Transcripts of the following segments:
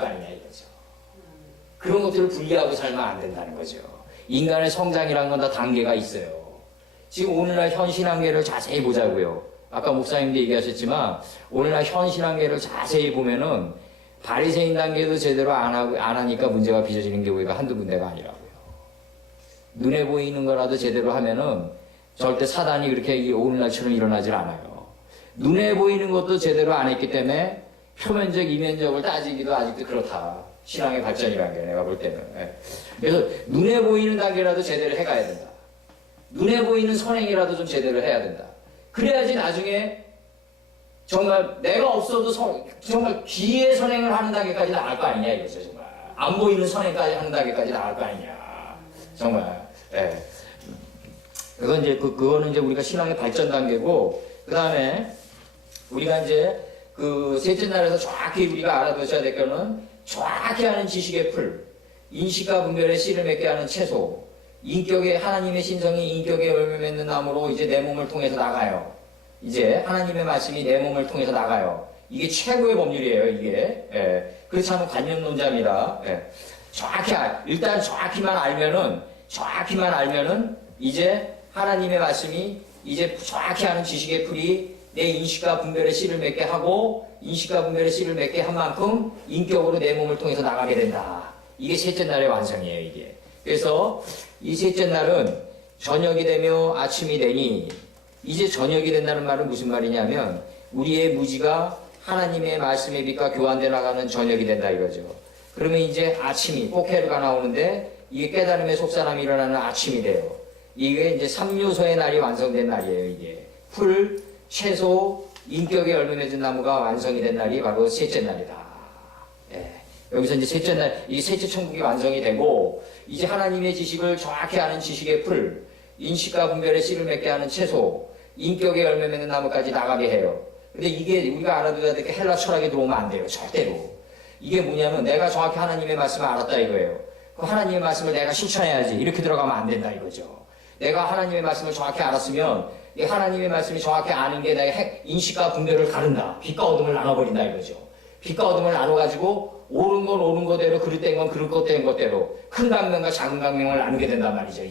거 아니냐 이거죠. 그런 것들을 분리하고 살면 안 된다는 거죠. 인간의 성장이라는 건 다 단계가 있어요. 지금 오늘날 현신한계를 자세히 보자고요. 아까 목사님도 얘기하셨지만 오늘날 현신한계를 자세히 보면은 바리새인 단계도 제대로 안 하니까 문제가 빚어지는 경우가 한두 군데가 아니라고요. 눈에 보이는 거라도 제대로 하면은 절대 사단이 그렇게 오늘날처럼 일어나질 않아요. 눈에 보이는 것도 제대로 안 했기 때문에 표면적, 이면적을 따지기도 아직도 그렇다. 신앙의 발전이라는 게 내가 볼 때는. 그래서 눈에 보이는 단계라도 제대로 해가야 된다. 눈에 보이는 선행이라도 좀 제대로 해야 된다. 그래야지 나중에 정말 내가 없어도 정말 기의 선행을 하는 단계까지 나갈 거 아니냐 이거죠. 정말 안 보이는 선행까지 하는 단계까지 나갈 거 아니냐. 정말. 예. 그건 이제 그거는 이제 우리가 신앙의 발전 단계고, 그 다음에 우리가 이제 그 셋째 날에서 정확히 우리가 알아두셔야 될 거는 정확히 하는 지식의 풀, 인식과 분별의 씨를 맺게 하는 채소, 인격의 하나님의 신성이 인격의 열매 맺는 나무로 이제 내 몸을 통해서 나가요. 이제 하나님의 말씀이 내 몸을 통해서 나가요. 이게 최고의 법률이에요. 이게. 예. 그렇지 않으면 관념론자입니다. 예. 일단 정확히만 알면은 이제 하나님의 말씀이 이제 정확히 하는 지식의 풀이 내 인식과 분별의 씨를 맺게 하고, 인식과 분별의 씨를 맺게 한 만큼 인격으로 내 몸을 통해서 나가게 된다. 이게 셋째 날의 완성이에요, 이게. 그래서 이 셋째 날은 저녁이 되며 아침이 되니, 이제 저녁이 된다는 말은 무슨 말이냐면 우리의 무지가 하나님의 말씀의 빛과 교환돼 나가는 저녁이 된다 이거죠. 그러면 이제 아침이 포케르가 나오는데 이게 깨달음의 속사람이 일어나는 아침이 돼요. 이게 이제 3요소의 날이 완성된 날이에요. 이게 풀, 채소, 인격의 열매 맺은 나무가 완성이 된 날이 바로 셋째 날이다. 예. 여기서 이제 셋째 날, 이 셋째 천국이 완성이 되고, 이제 하나님의 지식을 정확히 아는 지식의 풀, 인식과 분별의 씨를 맺게 하는 채소, 인격의 열매 맺는 나무까지 나가게 해요. 근데 이게 우리가 알아둬야 될 게 헬라 철학에 들어오면 안 돼요. 절대로. 이게 뭐냐면 내가 정확히 하나님의 말씀을 알았다 이거예요. 그럼 하나님의 말씀을 내가 실천해야지. 이렇게 들어가면 안 된다 이거죠. 내가 하나님의 말씀을 정확히 알았으면 이 하나님의 말씀이 정확히 아는 게 내가 인식과 분별을 가른다. 빛과 어둠을 나눠버린다 이거죠. 빛과 어둠을 나눠가지고 옳은 건 옳은 거대로 그릇된 건 그릇된 것대로 큰 강명과 작은 강명을 나누게 된단 말이죠.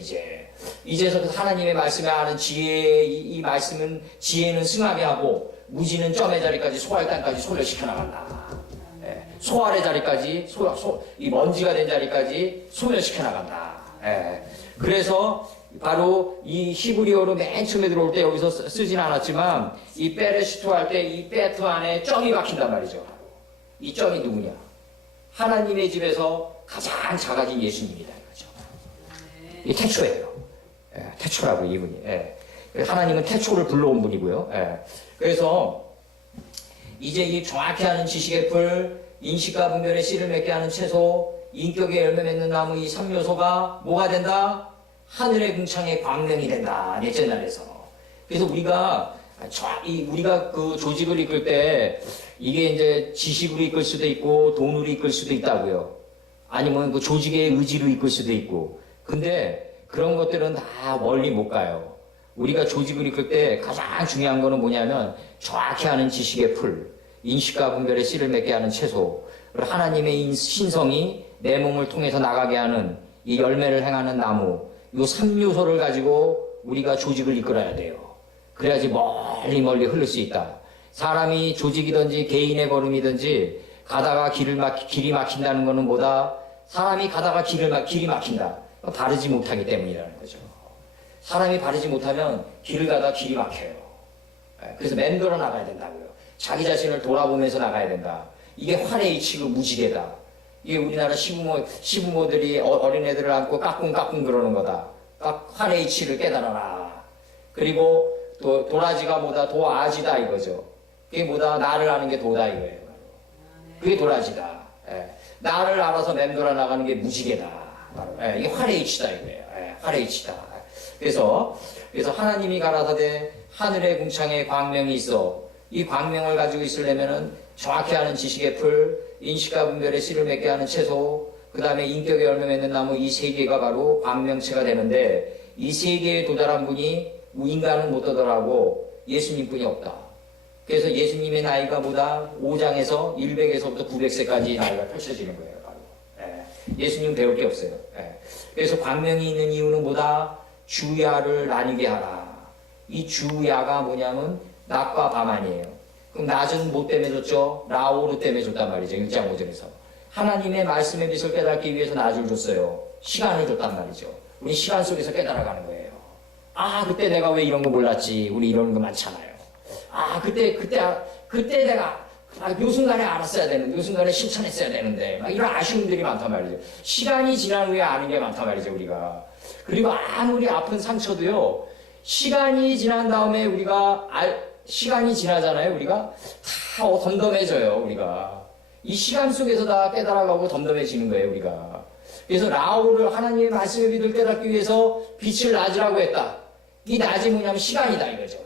이제서 하나님의 말씀에 아는 지혜, 이 말씀은 지혜는 승하게 하고 무지는 점의 자리까지 소활단까지 소멸시켜 나간다. 예. 소활의 자리까지 이 먼지가 된 자리까지 소멸시켜 나간다. 예. 그래서 바로 이 히브리어로 맨 처음에 들어올 때 여기서 쓰진 않았지만 이 베레시토 할 때 이 베트 안에 점이 박힌단 말이죠. 이 점이 누구냐? 하나님의 집에서 가장 작아진 예수님이다 이거죠. 이 태초예요. 예, 태초라고 이분이. 예. 하나님은 태초를 불러온 분이고요. 예. 그래서 이제 이 정확히 하는 지식의 풀, 인식과 분별의 씨를 맺게 하는 채소, 인격의 열매 맺는 나무 이 3요소가 뭐가 된다? 하늘의 궁창의 광명이 된다. 넷째 날에서. 그래서 우리가 그 조직을 이끌 때 이게 이제 지식으로 이끌 수도 있고 돈으로 이끌 수도 있다고요. 아니면 그 조직의 의지로 이끌 수도 있고. 근데 그런 것들은 다 멀리 못 가요. 우리가 조직을 이끌 때 가장 중요한 거는 뭐냐면 정확히 하는 지식의 풀, 인식과 분별의 씨를 맺게 하는 채소, 그리고 하나님의 신성이 내 몸을 통해서 나가게 하는 이 열매를 행하는 나무, 이 3요소를 가지고 우리가 조직을 이끌어야 돼요. 그래야지 멀리 흐를 수 있다. 사람이 조직이든지 개인의 걸음이든지 가다가 길이 막힌다는 것은 뭐다? 사람이 가다가 길이 막힌다. 바르지 못하기 때문이라는 거죠. 사람이 바르지 못하면 길을 가다 길이 막혀요. 그래서 맴돌아 나가야 된다고요. 자기 자신을 돌아보면서 나가야 된다. 이게 활의 이치고 무지개다. 이게 우리나라 시부모들이 어린애들을 안고 까꿍까꿍 그러는 거다. 활의 이치를 깨달아라. 그리고 또 도라지가 뭐다? 도아지다 이거죠. 그게 뭐다? 나를 아는 게 도다 이거예요. 그게 도라지다. 예. 나를 알아서 맴돌아 나가는 게 무지개다. 예. 이게 활의 이치다 이거예요. 예. 활의 이치다. 그래서 하나님이 가라사대 하늘의 궁창에 광명이 있어. 이 광명을 가지고 있으려면은 정확히 하는 지식의 풀, 인식과 분별의 씨를 맺게 하는 채소, 그 다음에 인격의 열매 맺는 나무 이 세 개가 바로 광명체가 되는데 이 세 개에 도달한 분이 인간은 못 되더라고 예수님뿐이 없다. 그래서 예수님의 나이가 보다 5장에서 100에서부터 900세까지 나이가 펼쳐지는 거예요. 바로. 예수님 배울 게 없어요. 그래서 광명이 있는 이유는 보다 주야를 나뉘게 하라. 이 주야가 뭐냐면 낮과 밤 아니에요. 그럼 낮은 뭐 때문에 줬죠? 라오르 때문에 줬단 말이죠. 1장 5절에서. 하나님의 말씀의 빛을 깨닫기 위해서 낮을 줬어요. 시간을 줬단 말이죠. 우리 시간 속에서 깨달아가는 거예요. 아, 그때 내가 왜 이런 거 몰랐지? 우리 이런 거 많잖아요. 아, 그때 내가 요 순간에 알았어야 되는데, 요 순간에 실천했어야 되는데, 막 이런 아쉬움들이 많단 말이죠. 시간이 지난 후에 아는 게 많단 말이죠, 우리가. 그리고 아무리 아픈 상처도요, 시간이 지난 다음에 시간이 지나잖아요, 우리가. 다 덤덤해져요, 우리가. 이 시간 속에서 다 깨달아가고 덤덤해지는 거예요, 우리가. 그래서 라오를 하나님의 말씀의 빛을 깨닫기 위해서 빛을 낮으라고 했다. 이 낮이 뭐냐면 시간이다, 이거죠.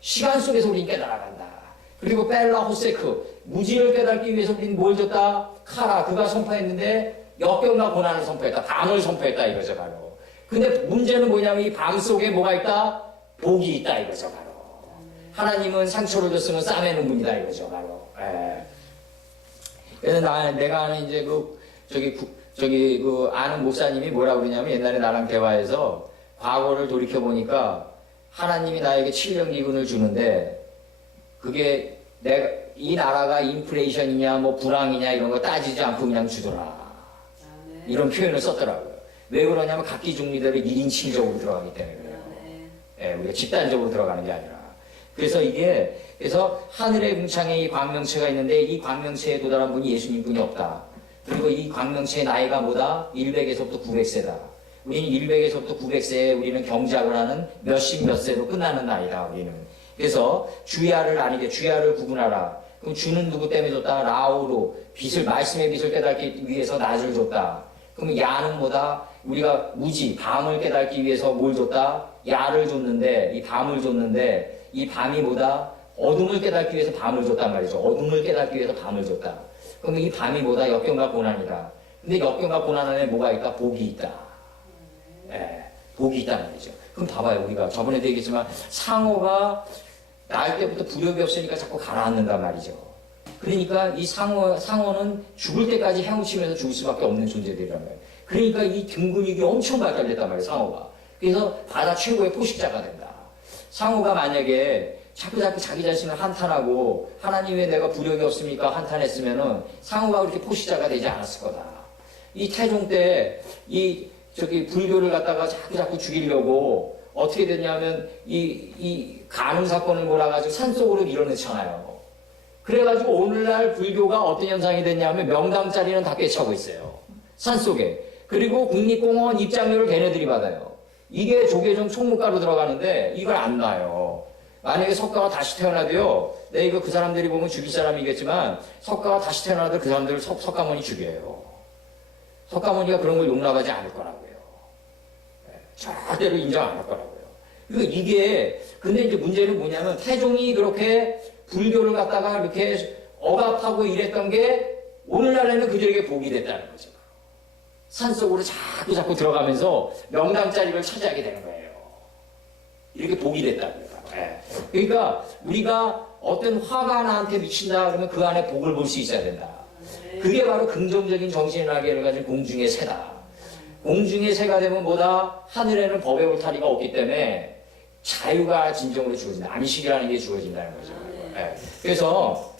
시간 속에서 우린 깨달아간다. 그리고 벨라 호세크, 무지를 깨닫기 위해서 우린 뭘 줬다? 카라, 그가 선포했는데 역경과 고난을 선포했다. 밤을 선포했다, 이거죠, 바로. 근데 문제는 뭐냐면 이 밤 속에 뭐가 있다? 복이 있다, 이거죠, 바로. 하나님은 상처를 줬으면 싸매는 분이다, 이거죠, 바로. 그래서 내가 아는 이제 아는 목사님이 뭐라고 그러냐면 옛날에 나랑 대화해서 과거를 돌이켜보니까 하나님이 나에게 7년 기근을 주는데 그게 이 나라가 인플레이션이냐 뭐 불황이냐 이런 거 따지지 않고 그냥 주더라. 이런 표현을 썼더라고요. 왜 그러냐면 각기 중리들이 1인 7적으로 들어가기 때문에 그래요. 우리가 집단적으로 들어가는 게 아니라. 그래서 하늘의 궁창에 이 광명체가 있는데 이 광명체에 도달한 분이 예수님 뿐이 없다. 그리고 이 광명체의 나이가 뭐다? 100에서부터 900세다. 우리는 100에서부터 900세에 우리는 경작을 하는 몇십 몇 세로 끝나는 나이다, 우리는. 그래서 주야를 나뉘게, 주야를 구분하라. 그럼 주는 누구 때문에 줬다? 라오로, 말씀의 빛을 깨닫기 위해서 낮을 줬다. 그럼 야는 뭐다? 우리가 무지, 밤을 깨닫기 위해서 뭘 줬다? 야를 줬는데, 이 밤을 줬는데, 이 밤이 뭐다? 어둠을 깨닫기 위해서 밤을 줬단 말이죠. 어둠을 깨닫기 위해서 밤을 줬다. 그럼 이 밤이 뭐다? 역경과 고난이다. 근데 역경과 고난 안에 뭐가 있다? 복이 있다. 복이 있단 말이죠. 그럼 봐봐요. 우리가 저번에도 얘기했지만 상어가 날 때부터 부력이 없으니까 자꾸 가라앉는단 말이죠. 그러니까 이 상어는 죽을 때까지 헤엄치면서 죽을 수밖에 없는 존재들이란 말이에요. 그러니까 이 등 근육이 엄청 발달됐단 말이에요. 상어가. 그래서 바다 최고의 포식자가 된다. 상어가 만약에 자꾸 자기 자신을 한탄하고 하나님 왜 내가 부력이 없습니까? 한탄했으면은 상어가 그렇게 포식자가 되지 않았을 거다. 이 태종 때 불교를 갖다가 자꾸 죽이려고 어떻게 됐냐면 이 간음 사건을 몰아가지고 산속으로 밀어넣잖아요. 그래가지고 오늘날 불교가 어떤 현상이 됐냐면 명당짜리는 다 꿰차고 있어요. 산속에. 그리고 국립공원 입장료를 걔네들이 받아요. 이게 조계종 총무과로 들어가는데 이걸 안 놔요. 만약에 석가가 다시 태어나도요. 이거 그 사람들이 보면 죽일 사람이겠지만 석가가 다시 태어나도 그 사람들을 석가모니 죽여요. 석가모니가 그런 걸 용납하지 않을 거라고요. 절대로 인정 안 할 거라고요. 근데 이제 문제는 뭐냐면 태종이 그렇게 불교를 갖다가 이렇게 억압하고 이랬던 게 오늘날에는 그들에게 복이 됐다는 거죠. 산속으로 자꾸 들어가면서 명당자리를 차지하게 되는 거예요. 이렇게 복이 됐다고요. 그러니까 우리가 어떤 화가 나한테 미친다 그러면 그 안에 복을 볼 수 있어야 된다. 그게 바로 긍정적인 정신을 가진 공중의 새다. 공중의 새가 되면 뭐다? 하늘에는 법의 울타리가 없기 때문에 자유가 진정으로 주어진다. 안식이라는 게 주어진다는 거죠. 그래서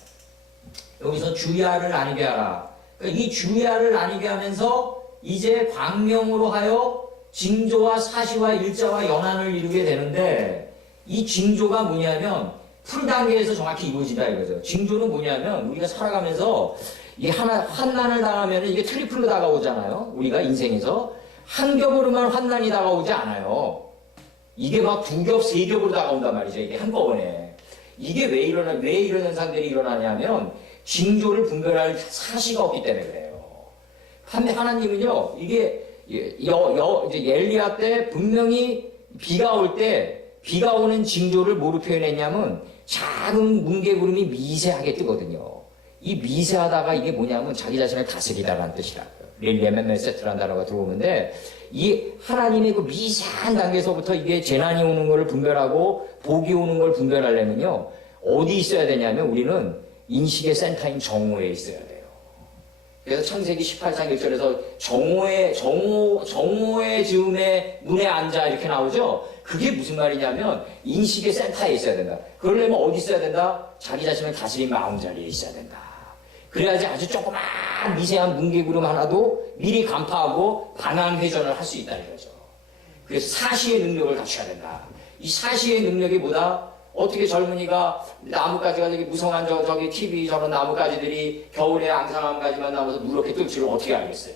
여기서 주야를 나뉘게 하라. 그러니까 이 주야를 나뉘게 하면서 이제 광명으로 하여 징조와 사시와 일자와 연한을 이루게 되는데 이 징조가 뭐냐면 풀 단계에서 정확히 이루어진다 이거죠. 징조는 뭐냐면 우리가 살아가면서 이 환난을 당하면 이게 트리플로 다가오잖아요. 우리가 인생에서 한 겹으로만 환난이 다가오지 않아요. 이게 막 두 겹, 세 겹으로 다가온단 말이죠. 이게 한꺼번에. 이게 왜 이런 현상들이 일어나냐면 징조를 분별할 사시가 없기 때문에 그래요. 하나님은요, 이게 이제 엘리야 때 분명히 비가 올 때 비가 오는 징조를 뭐로 표현했냐면 작은 뭉게구름이 미세하게 뜨거든요. 이 미세하다가 이게 뭐냐면 자기 자신을 다스리다라는 뜻이라고요. 레멘메세트라는 단어가 들어오는데 이 하나님의 그 미세한 단계에서부터 이게 재난이 오는 걸 분별하고 복이 오는 걸 분별하려면요 어디 있어야 되냐면 우리는 인식의 센터인 정오에 있어야 돼요. 그래서 창세기 18장 1절에서 정오의 즈음에 문에 앉아 이렇게 나오죠. 그게 무슨 말이냐면 인식의 센터에 있어야 된다. 그러려면 어디 있어야 된다? 자기 자신을 다스린 마음자리에 있어야 된다. 그래야지 아주 조그만 미세한 뭉게구름 하나도 미리 간파하고 방향 회전을 할 수 있다 이거죠. 그래서 사시의 능력을 갖춰야 된다. 이 사시의 능력이 뭐다? 어떻게 젊은이가 나뭇가지가 저기 무성한 저기 TV 저런 나뭇가지들이 겨울에 앙상한 가지만 나와서 누렇게 뜰 줄을 어떻게 알겠어요?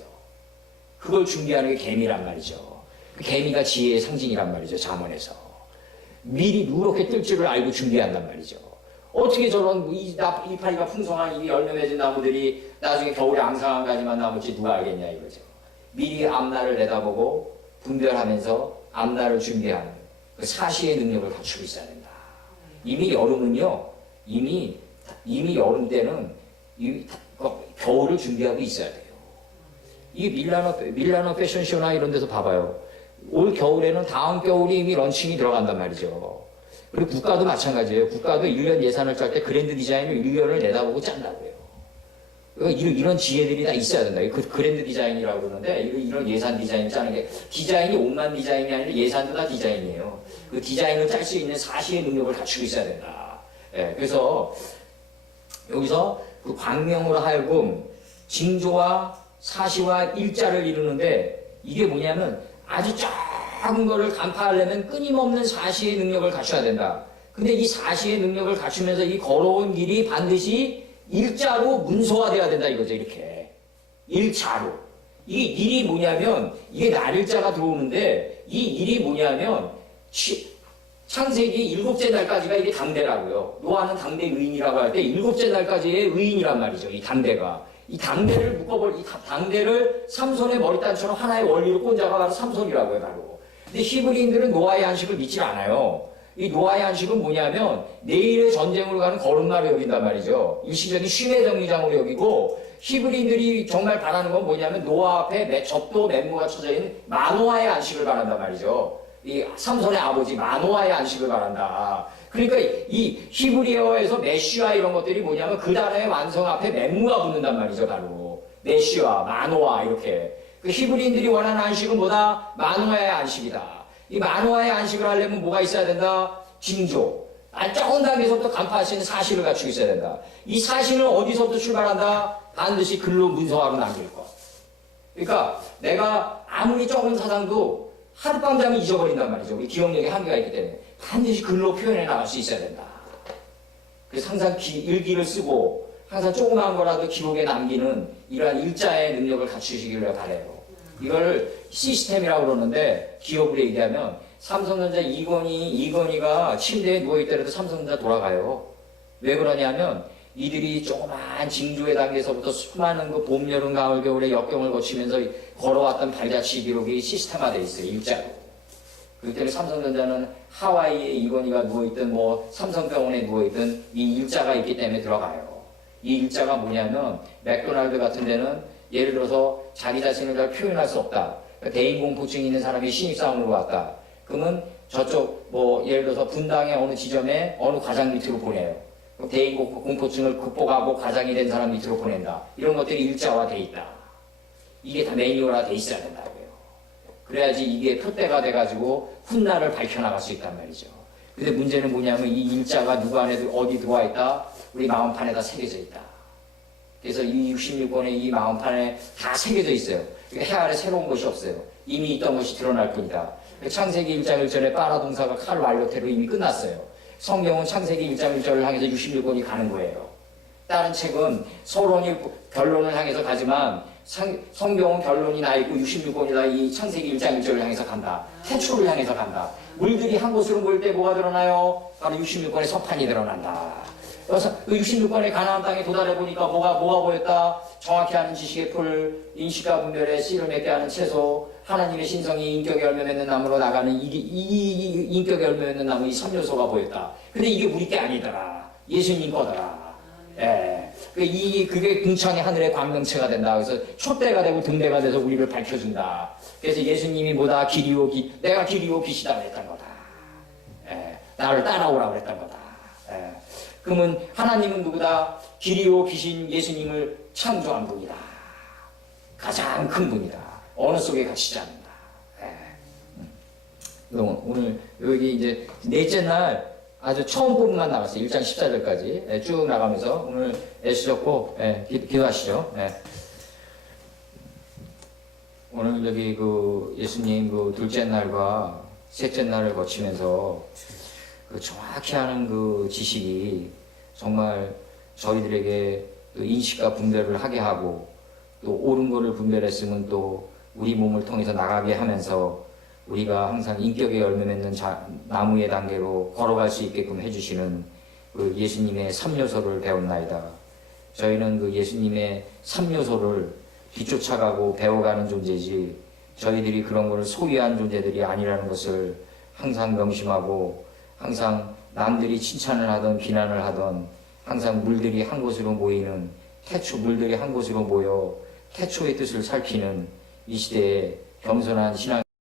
그걸 준비하는 게 개미란 말이죠. 그 개미가 지혜의 상징이란 말이죠. 잠언에서. 미리 누렇게 뜰 줄을 알고 준비한단 말이죠. 어떻게 저런 이파리가 풍성한 이 열매 맺은 나무들이 나중에 겨울에 앙상한 가지만 남을지 누가 알겠냐 이거죠. 미리 앞날을 내다보고 분별하면서 앞날을 준비하는 그 사시의 능력을 갖추고 있어야 된다. 이미 여름은요, 이미 여름 때는 겨울을 준비하고 있어야 돼요. 이 밀라노 패션쇼나 이런 데서 봐봐요. 올 겨울에는 다음 겨울이 이미 런칭이 들어간단 말이죠. 그리고 국가도 마찬가지예요. 국가도 1년 예산을 짤 때 그랜드 디자인을 1년을 내다보고 짠다고요. 이런 지혜들이 다 있어야 된다. 그 그랜드 디자인이라고 그러는데 이런 예산 디자인 짜는 게 디자인이 옷만 디자인이 아니라 예산도 다 디자인이에요. 그 디자인을 짤 수 있는 사시의 능력을 갖추고 있어야 된다. 예, 그래서 여기서 그 광명으로 하여금 징조와 사시와 일자를 이루는데 이게 뭐냐면 아주 작은 거를 간파하려면 끊임없는 사시의 능력을 갖춰야 된다. 근데 이 사시의 능력을 갖추면서 이 걸어온 길이 반드시 일자로 문서화돼야 된다 이거죠. 이렇게 일자로. 이게 일이 뭐냐면 이게 날일자가 들어오는데 이 일이 뭐냐면 창세기 7째 날까지가 이게 당대라고요. 노아는 당대 의인이라고 할 때 7째 날까지의 의인이란 말이죠. 이 당대가. 이 당대를 이 당대를 삼손의 머리단처럼 하나의 원리로 꼰자가 바로 삼손이라고요. 바로. 근데 히브리인들은 노아의 안식을 믿지 않아요. 이 노아의 안식은 뭐냐면 내일의 전쟁으로 가는 걸음마로 여긴단 말이죠. 일시적인 쉼의 정류장으로 여기고 히브리인들이 정말 바라는 건 뭐냐면 노아 앞에 젖도 맨무가 쳐져 있는 마노아의 안식을 바란단 말이죠. 이 삼손의 아버지 마노아의 안식을 바란다. 그러니까 이 히브리어에서 메시아 이런 것들이 뭐냐면 그 단어의 완성 앞에 맨무가 붙는단 말이죠. 바로 메시아, 마노아 이렇게. 그 히브리인들이 원하는 안식은 뭐다? 마노아의 안식이다. 이 마노아의 안식을 하려면 뭐가 있어야 된다? 징조. 조금 단계에서부터 간파할 수 있는 사실을 갖추고 있어야 된다. 이 사실은 어디서부터 출발한다? 반드시 글로 문서화로 남길 것. 그러니까 내가 아무리 적은 사상도 하룻밤 자면 잊어버린단 말이죠. 우리 기억력에 한계가 있기 때문에 반드시 글로 표현해 나갈 수 있어야 된다. 그래서 항상 일기를 쓰고 항상 조그마한 거라도 기록에 남기는 이러한 일자의 능력을 갖추시기를 바라요. 이걸 시스템이라고 그러는데 기업으로 얘기하면 삼성전자 이건희가 침대에 누워있더라도 삼성전자 돌아가요. 왜 그러냐면 이들이 조그만 징조의 단계에서부터 수많은 그 봄, 여름, 가을, 겨울의 역경을 거치면서 걸어왔던 발자취 기록이 시스템화되어 있어요. 일자로. 그렇기 때문에 삼성전자는 하와이에 이건희가 누워있든 삼성병원에 누워있든 이 일자가 있기 때문에 들어가요. 이 일자가 뭐냐면 맥도날드 같은 데는 예를 들어서 자기 자신을 잘 표현할 수 없다. 그러니까 대인공포증이 있는 사람이 신입사원으로 왔다. 그러면 저쪽 예를 들어서 분당의 어느 지점에 어느 과장 밑으로 보내요. 대인공포증을 극복하고 과장이 된 사람 밑으로 보낸다. 이런 것들이 일자화돼 있다. 이게 다 매뉴얼화 돼 있어야 된다고요. 그래야지 이게 표대가 돼가지고 훗날을 밝혀나갈 수 있단 말이죠. 근데 문제는 뭐냐면 이 일자가 누구 안에 어디 들어와 있다? 우리 마음판에다 새겨져 있다. 그래서 이 66권의 이 마음판에 다 새겨져 있어요. 그러니까 해 아래 새로운 것이 없어요. 이미 있던 것이 드러날 뿐이다. 창세기 1장 1절에 빠라 동사가 칼 완료태로 이미 끝났어요. 성경은 창세기 1장 1절을 향해서 66권이 가는 거예요. 다른 책은 서론이 결론을 향해서 가지만 성경은 결론이 나 있고 66권이 다 이 창세기 1장 1절을 향해서 간다. 태초를 향해서 간다. 물들이 한 곳으로 모일 때 뭐가 드러나요? 바로 66권의 서판이 드러난다. 그래서 그 66권의 가나안 땅에 도달해 보니까 뭐가 보였다? 정확히 아는 지식의 풀, 인식과 분별의 씨를 맺게 하는 채소, 하나님의 신성이 인격의 열매 맺는 나무로 나가는 이 인격의 열매 맺는 나무 이 3요소가 보였다. 근데 이게 우리 게 아니더라. 예수님 거더라. 예. 그게 궁창의 하늘의 광명체가 된다. 그래서 촛대가 되고 등대가 돼서 우리를 밝혀준다. 그래서 예수님이 뭐다? 내가 길이요 빛이다 그랬던 거다. 예. 나를 따라오라 그랬던 거다. 예. 그러면 하나님은 누구다? 길이요 귀신 예수님을 창조한 분이다. 가장 큰 분이다. 어느 속에 갇히지 않는다. 오늘 여기 이제 넷째 날 아주 처음 부분만 나갔어요. 1장 14절까지 쭉 나가면서 오늘 애쓰셨고 기도하시죠. 오늘 여기 그 예수님 그 둘째 날과 셋째 날을 거치면서 그 정확히 하는 그 지식이 정말 저희들에게 또 인식과 분별을 하게 하고 또 옳은 거를 분별했으면 또 우리 몸을 통해서 나가게 하면서 우리가 항상 인격의 열매 맺는 나무의 단계로 걸어갈 수 있게끔 해주시는 그 예수님의 3요소를 배웠나이다. 저희는 그 예수님의 3요소를 뒤쫓아가고 배워가는 존재지 저희들이 그런 것을 소유한 존재들이 아니라는 것을 항상 명심하고 항상 남들이 칭찬을 하던 비난을 하던 항상 물들이 한 곳으로 모이는 물들이 한 곳으로 모여 태초의 뜻을 살피는 이 시대에 겸손한 신앙